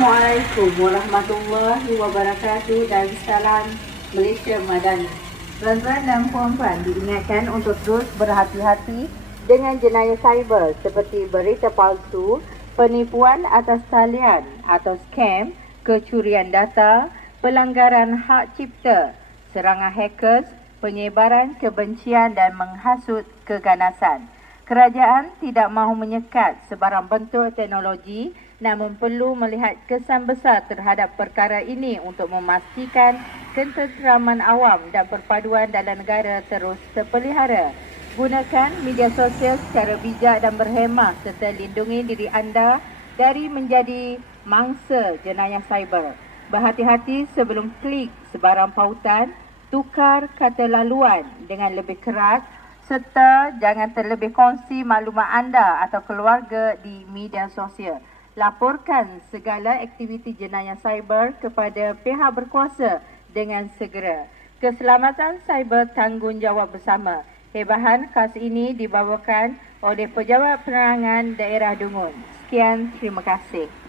Assalamualaikum warahmatullahi wabarakatuh dan salam Malaysia Madani. Tuan-tuan dan puan-puan diingatkan untuk terus berhati-hati dengan jenayah cyber seperti berita palsu, penipuan atas talian atau scam, kecurian data, pelanggaran hak cipta, serangan hackers, penyebaran kebencian dan menghasut keganasan. Kerajaan tidak mahu menyekat sebarang bentuk teknologi, namun perlu melihat kesan besar terhadap perkara ini untuk memastikan ketenteraman awam dan perpaduan dalam negara terus terpelihara. Gunakan media sosial secara bijak dan berhemah serta lindungi diri anda dari menjadi mangsa jenayah cyber. Berhati-hati sebelum klik sebarang pautan, tukar kata laluan dengan lebih keras serta jangan terlebih kongsi maklumat anda atau keluarga di media sosial. Laporkan segala aktiviti jenayah cyber kepada pihak berkuasa dengan segera. Keselamatan cyber tanggungjawab bersama. Hebahan khas ini dibawakan oleh Pejabat Penerangan Daerah Dungun. Sekian, terima kasih.